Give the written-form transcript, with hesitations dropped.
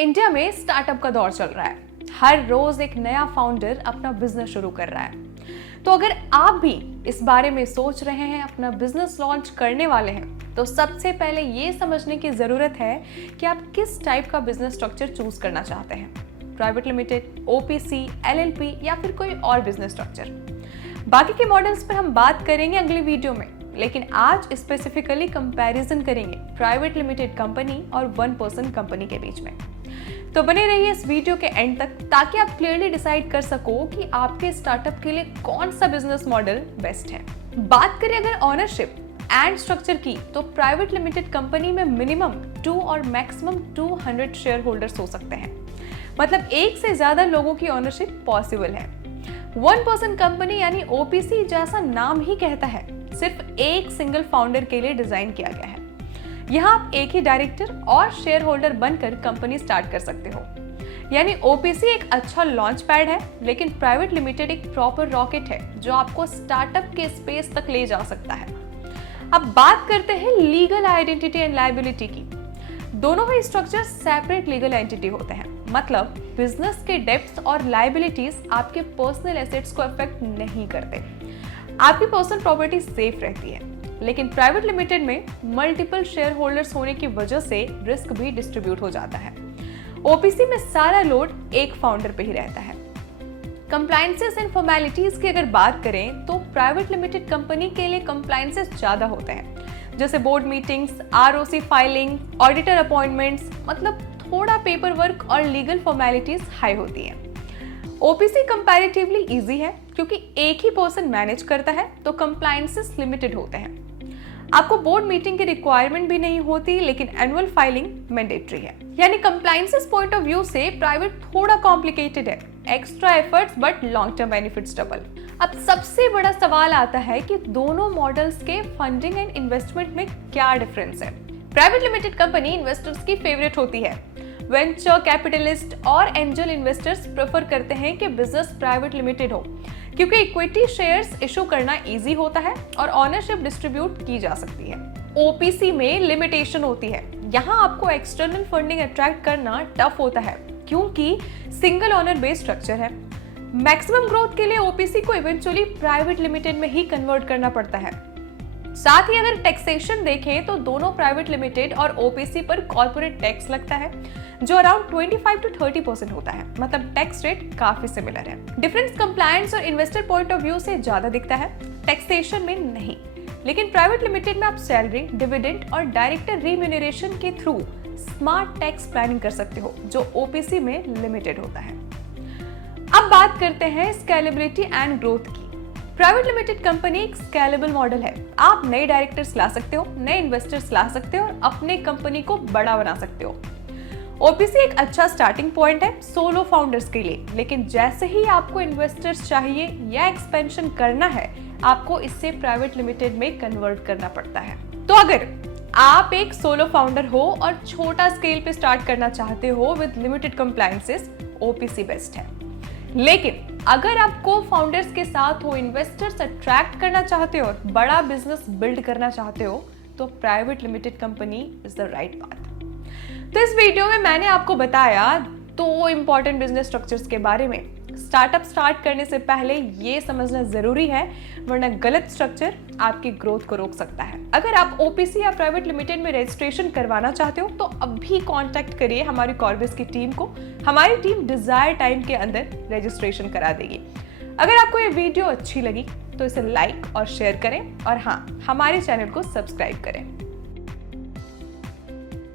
India में startup का दौर चल रहा है। हर रोज एक नया फाउंडर अपना बिजनेस शुरू कर रहा है। तो अगर आप भी इस बारे में सोच रहे हैं, अपना बिजनेस लॉन्च करने वाले हैं, तो सबसे पहले ये समझने की जरूरत है कि आप किस टाइप का बिजनेस स्ट्रक्चर चूज करना चाहते हैं। प्राइवेट लिमिटेड, ओपीसी, एलएलपी या फिर कोई और बिजनेस स्ट्रक्चर। बाकी के मॉडल्स पर हम बात करेंगे अगले वीडियो में, लेकिन आज स्पेसिफिकली कंपैरिजन करेंगे प्राइवेट लिमिटेड कंपनी और वन पर्सन कंपनी के बीच में। तो बने रहिए इस वीडियो के एंड तक ताकि आप क्लियरली डिसाइड कर सको कि आपके स्टार्टअप के लिए कौन सा बिजनेस मॉडल बेस्ट है। बात करें अगर ओनरशिप एंड स्ट्रक्चर की, तो प्राइवेट लिमिटेड कंपनी में मिनिमम 2 और मैक्सिमम 200 शेयर होल्डर्स हो सकते हैं। मतलब एक से ज्यादा लोगों की ओनरशिप पॉसिबल है। वन पर्सन कंपनी यानी ओपीसी, जैसा नाम ही कहता है, सिर्फ एक सिंगल फाउंडर के लिए डिजाइन किया गया है। यहाँ आप एक ही डायरेक्टर और शेयर होल्डर बनकर कंपनी स्टार्ट कर सकते हो। यानी ओपीसी एक अच्छा लॉन्च पैड है, लेकिन प्राइवेट लिमिटेड एक प्रॉपर रॉकेट है जो आपको स्टार्टअप के स्पेस तक ले जा सकता है। अब बात करते हैं लीगल आइडेंटिटी एंड लायबिलिटी की। दोनों ही स्ट्रक्चर सेपरेट लीगल एंटिटी होते हैं। मतलब बिजनेस के डेब्ट्स और लायबिलिटीज आपके पर्सनल एसेट्स को अफेक्ट नहीं करते। आपकी पर्सनल प्रॉपर्टी सेफ रहती है। लेकिन प्राइवेट लिमिटेड में मल्टीपल शेयर होल्डर्स होने की वजह से रिस्क भी डिस्ट्रीब्यूट हो जाता है। ओपीसी में सारा लोड एक फाउंडर पे ही रहता है। कंप्लायंसेस एंड फॉर्मेलिटीज की अगर बात करें तो प्राइवेट लिमिटेड कंपनी के लिए कंप्लायंसेस ज्यादा होते हैं, जैसे board meetings, ROC filing, auditor appointments. मतलब थोड़ा पेपर वर्क और लीगल फॉर्मेलिटीज हाई होती है। ओपीसी कंपैरेटिवली इजी है क्योंकि एक ही पर्सन मैनेज करता है, तो कंप्लायंसेस लिमिटेड होते हैं। आपको बोर्ड मीटिंग की रिक्वायरमेंट भी नहीं होती, लेकिन एनुअल फाइलिंग मैंडेटरी है। यानी कंप्लायंसेस पॉइंट ऑफ व्यू से प्राइवेट थोड़ा कॉम्प्लिकेटेड है। Extra efforts but long term benefits double. अब सबसे बड़ा सवाल आता है कि दोनों मॉडल्स के फंडिंग एंड इन्वेस्टमेंट में क्या डिफरेंस है। प्राइवेट लिमिटेड कंपनी इन्वेस्टर्स की फेवरेट होती है। वेंचर कैपिटलिस्ट और एंजल इन्वेस्टर्स प्रेफर करते हैं कि बिजनेस प्राइवेट लिमिटेड हो, क्योंकि इक्विटी शेयर्स इशू करना इजी होता है और ओनरशिप डिस्ट्रीब्यूट की जा सकती है। ओपीसी में लिमिटेशन होती है। यहाँ आपको एक्सटर्नल फंडिंग अट्रैक्ट करना टफ होता है क्योंकि सिंगल ओनर बेस्ड स्ट्रक्चर है। मैक्सिमम ग्रोथ के लिए ओपीसी को इवेंचुअली प्राइवेट लिमिटेड में ही कन्वर्ट करना पड़ता है। साथ ही अगर टैक्सेशन देखें तो दोनों प्राइवेट लिमिटेड और ओपीसी पर कॉर्पोरेट टैक्स लगता है जो अराउंड 25 to 30% होता है। मतलब टैक्स रेट काफी सिमिलर है। डिफरेंस कंप्लायंस और इन्वेस्टर पॉइंट ऑफ व्यू से ज्यादा दिखता है, टैक्सेशन में नहीं। लेकिन प्राइवेट लिमिटेड में आप सैलरी, डिविडेंड और डायरेक्टर रिम्यूनरेशन के थ्रू स्मार्ट टैक्स प्लानिंग कर सकते हो, जो ओपीसी में लिमिटेड होता है। अब बात करते हैं स्केलेबिलिटी एंड ग्रोथ की। प्राइवेट लिमिटेड कंपनी एक स्केलेबल मॉडल है। आप नए डायरेक्टर्स ला सकते हो, नए इन्वेस्टर्स ला सकते हो और अपने कंपनी को बड़ा बना सकते हो। ओपीसी एक अच्छा स्टार्टिंग पॉइंट है सोलो फाउंडर्स के लिए, लेकिन जैसे ही आपको इन्वेस्टर्स चाहिए या एक्सपेंशन करना है, आपको इससे प्राइवेट लिमिटेड में कन्वर्ट करना पड़ता है। तो अगर आप एक सोलो फाउंडर हो और छोटा स्केल पे स्टार्ट करना चाहते हो with limited compliances, OPC best है। लेकिन अगर आप को फाउंडर्स के साथ हो, इन्वेस्टर्स अट्रैक्ट करना चाहते हो और बड़ा बिजनेस बिल्ड करना चाहते हो, तो private limited company is the right path. तो इस वीडियो में मैंने आपको बताया 2 इंपॉर्टेंट बिजनेस स्ट्रक्चर्स के बारे में। स्टार्टअप स्टार्ट करने से पहले ये समझना जरूरी है, वरना गलत स्ट्रक्चर आपकी ग्रोथ को रोक सकता है। अगर आप ओपीसी या प्राइवेट लिमिटेड में रजिस्ट्रेशन करवाना चाहते हो तो अभी कांटेक्ट करिए हमारी कॉर्बिस की टीम को। हमारी टीम डिजायर टाइम के अंदर रजिस्ट्रेशन करा देगी। अगर आपको ये वीडियो अच्छी लगी तो इसे लाइक और शेयर करें, और हाँ, हमारे चैनल को सब्सक्राइब करें।